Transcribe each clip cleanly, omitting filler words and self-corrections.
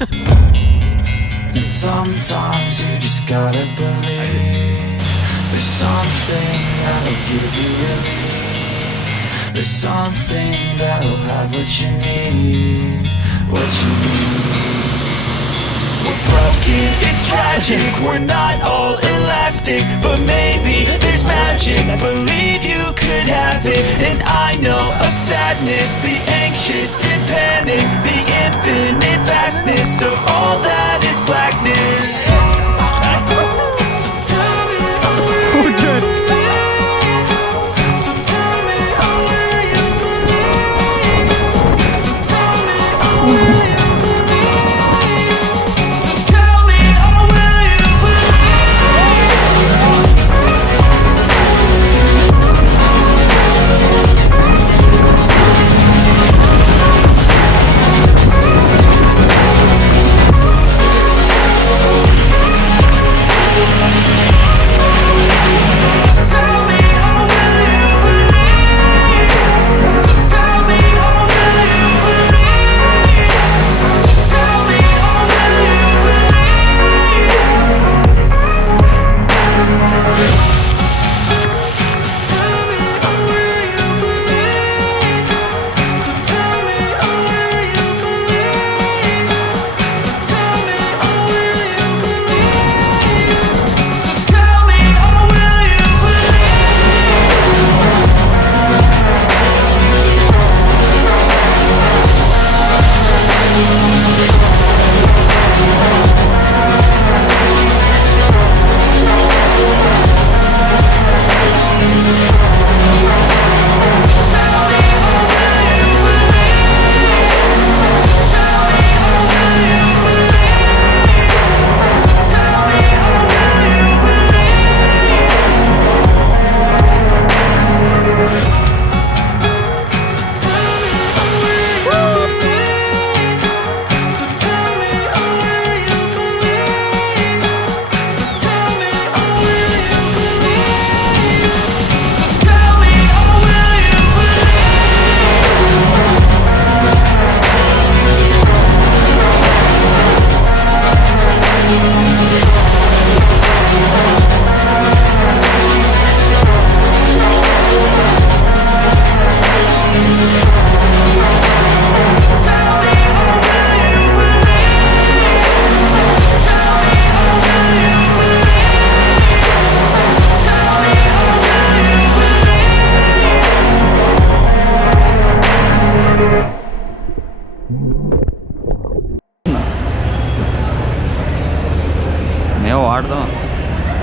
And sometimes you just gotta believe there's something that'll give you relief. There's something that'll have what you need, what you need. We're broken, it's tragic, we're not all elastic, but maybe there's magic, believe you could have it. And I know of sadness, the anxious and panic, the infinite vastness of all that is blackness.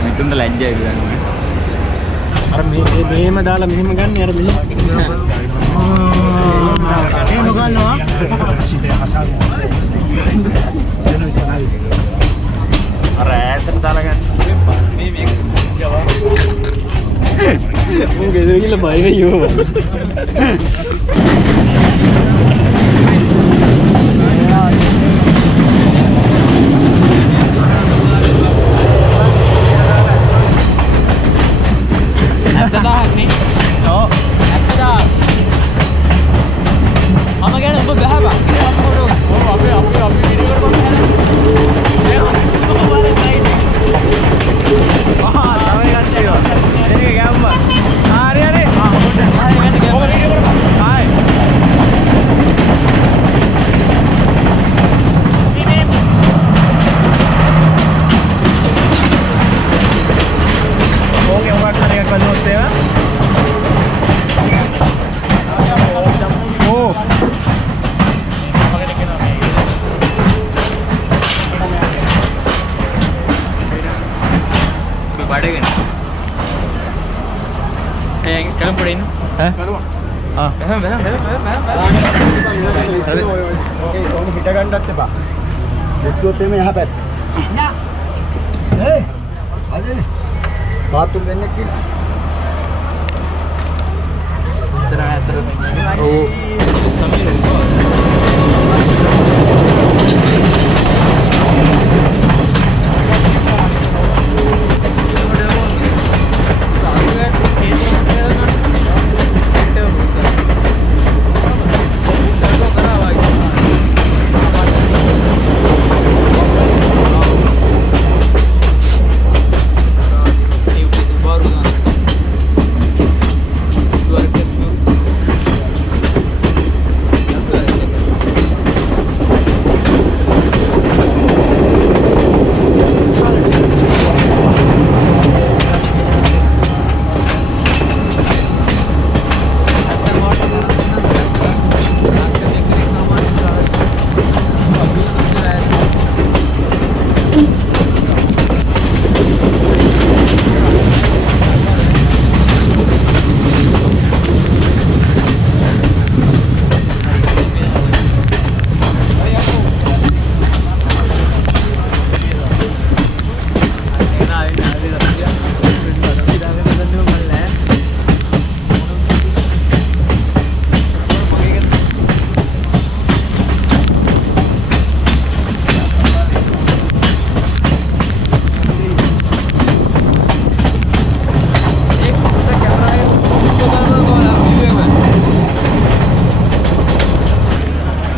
මිතුන්ට ලැජ්ජයි කියන්නේ. අර මෙහෙම දාලා මෙහෙම ගන්න අර මෙහෙම. එහෙම ගන්නවා. අර ඈතට දාලා ගන්න. මේ මේක ගවා. මම ගෙදර ගිහලා බය වෙයියෝ.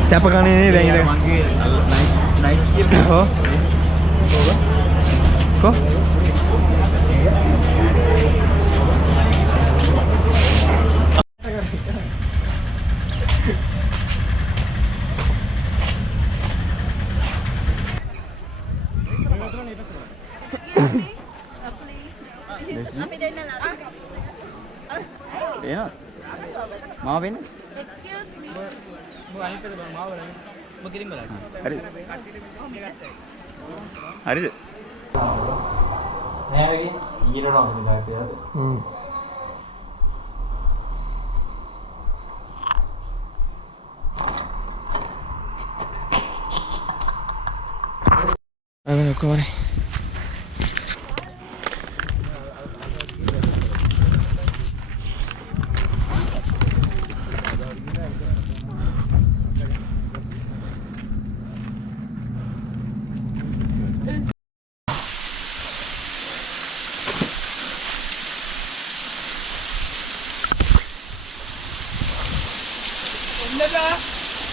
සැප කන්නේ නේ දැන් ඉතින්. නයිස් කියලා. ඔව්. කො? අපි දෙන්න ලා. එනවා. මාව වෙන්නේ. Excuse me. මම අනිත් එක බලන්න මාව බලන්න. මම කිරින් බලන්න. හරිද? හරිද? නෑ වෙගේ ඊට රොක් දාපියද? අනේ කොහොමද?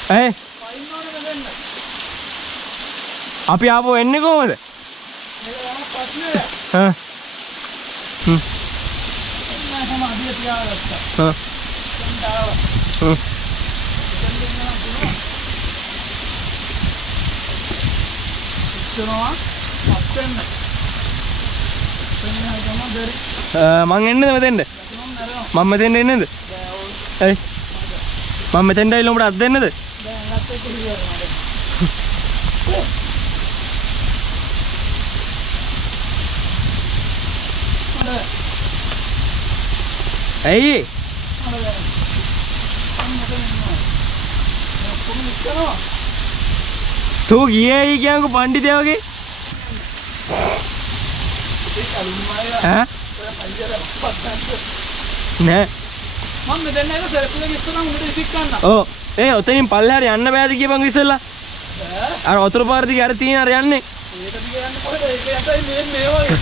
Hey. අපි ආපහු එන්නේ කොහමද? හා. මං එන්නද මෙතෙන්ද? මම මෙතෙන්ද එන්නද? ඇයි? මම මෙතෙන්ද ඇවිල්ලා උඹට අත් දෙන්නද? ඇයි? තෝ ගියේ ඇයි කියන්කෝ පණ්ඩිතයා වගේ? ඈ? නෑ. මම මෙතන නේද සරපුලේ ඉස්සරහ උඹට ඉතික් ගන්න. ඔව්. ඒ ඔතනින් පල්ලෙහාට යන්න බෑද කියපන් ඉස්සෙල්ලා. අර වතුර පාර දිගේ අර තියෙන අර යන්නේ. ඒක දිගේ යන්න කොහෙද? ඒක යතයි මේ වගේ.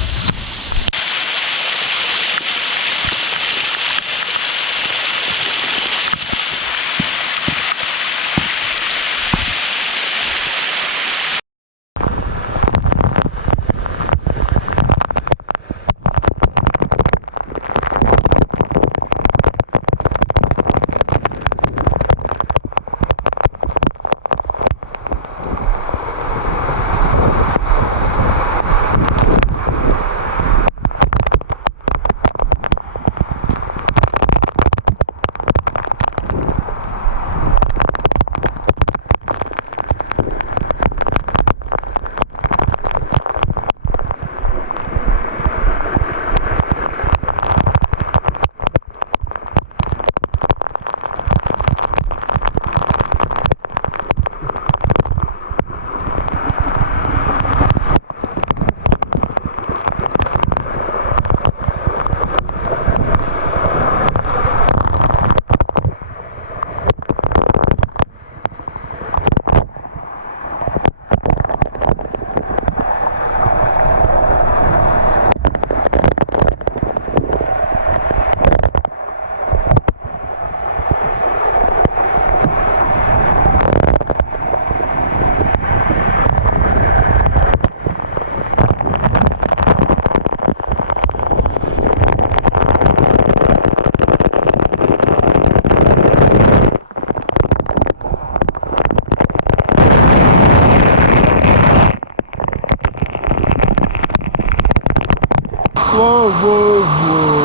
Whoa, whoa, whoa.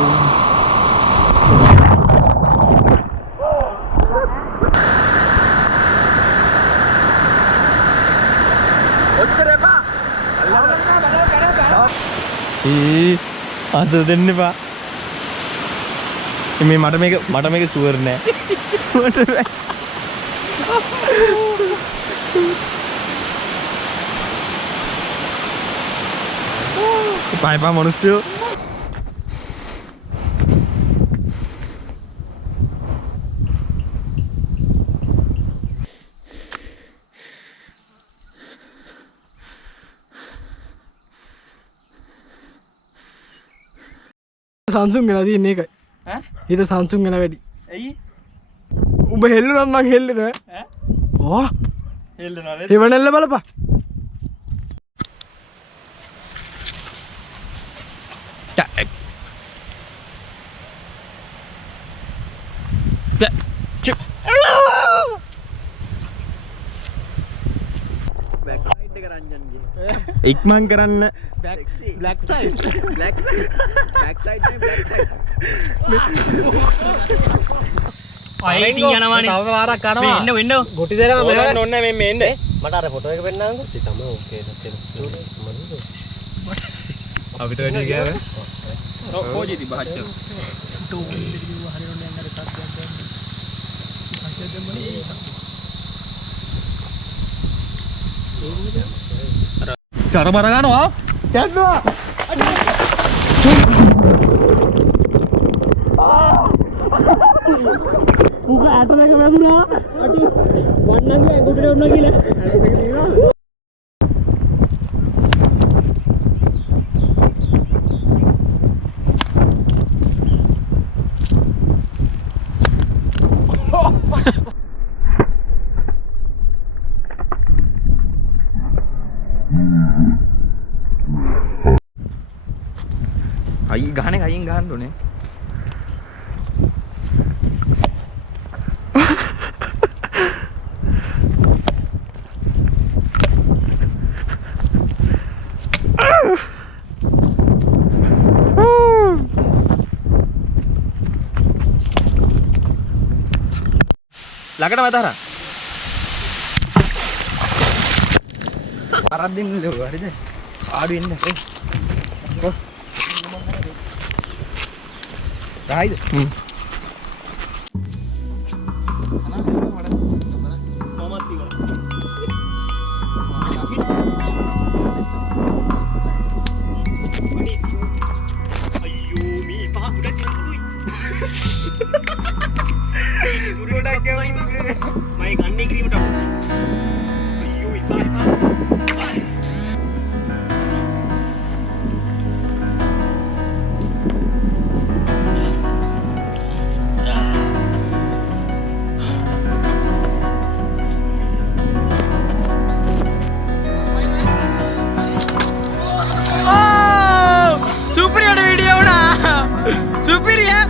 අද දෙන්න එපා. මේ මට මේක සුවර් නෑ. මට බෑ. පායපා මිනිස්සු. සංසුන් වෙලා තියෙන්නේ ඒකයි. ඈ? හිත සංසුන් වෙලා වැඩි. ඇයි? උඹ හෙල්ලුනොත් මං හෙල්ලෙනවා. ඈ? ඕ හිමනෙල්ල බලපා. ඉක්මන් කරන්න. black side black side අයිටි යනවානේ. තව වාරක් කරනවා. එන්න ගොටි දෙනවා මෙහෙම ඕන්න මේ එන්න. මට අර ෆොටෝ එක පෙන්නන්නකෝ. ඉතින් තමයි ඕකේ නැත්නම්. අපිට වැඩි ගියාද? කොහොජිති බහච්ච. cara barang anu ah jangan buka atas lagi mesra aduh warna gue udah gila අයි ගහන්නේ අයින් ගහන්න ඕනේ. ළඟට වතහරා. පාරක් දෙන්න ලෝ හරිද? ආඩු එන්න. කො Right. Superior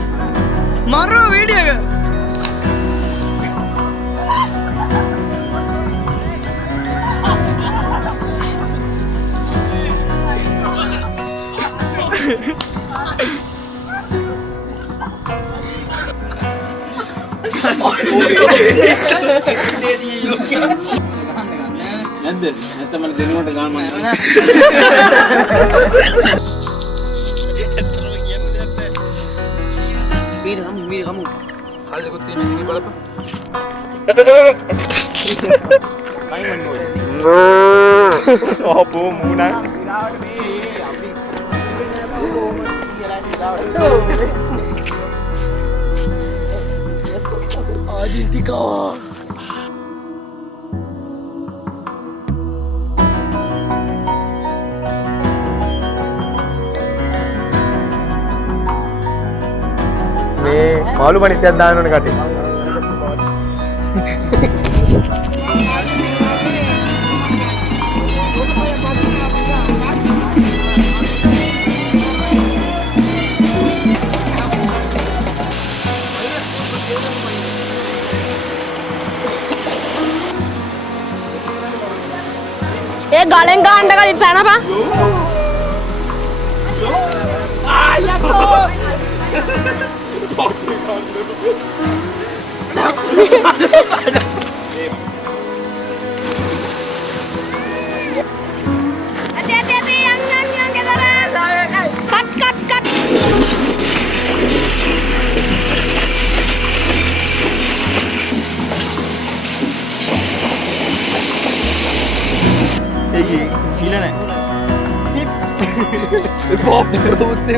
maru video ke nanti mana dengar dengan mana Mir kamu. Hal ikut ini berapa? Main boy. Oh, boom, muna. Argentina. malu manisnya දාන්න ඕනේ කටේ. ඒ ගලෙන් ගහන්න කලින් පැනපන්. Hati-hati yang cut. Gila nih. Tip. Pop rambutnya.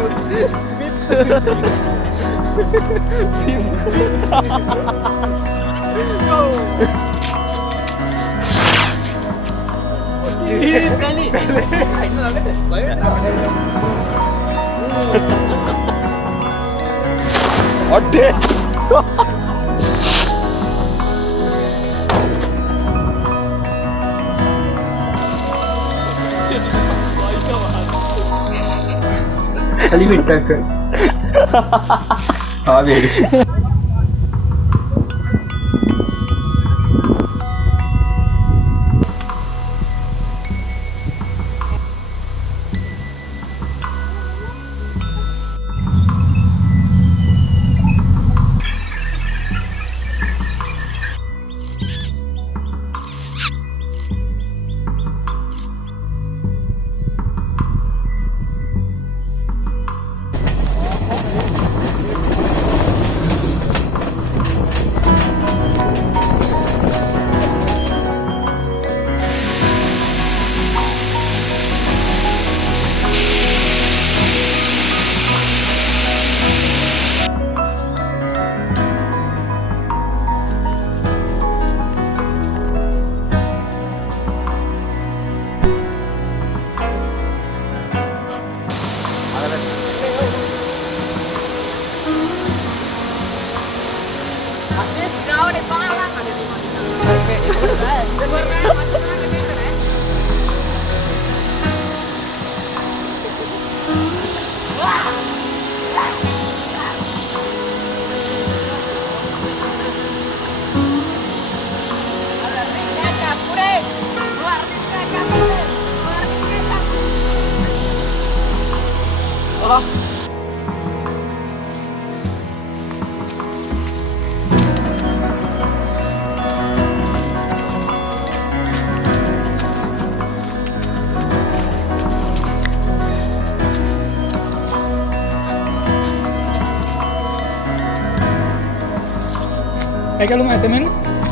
Ode. Limit ආවේ Hay que lo meter menos.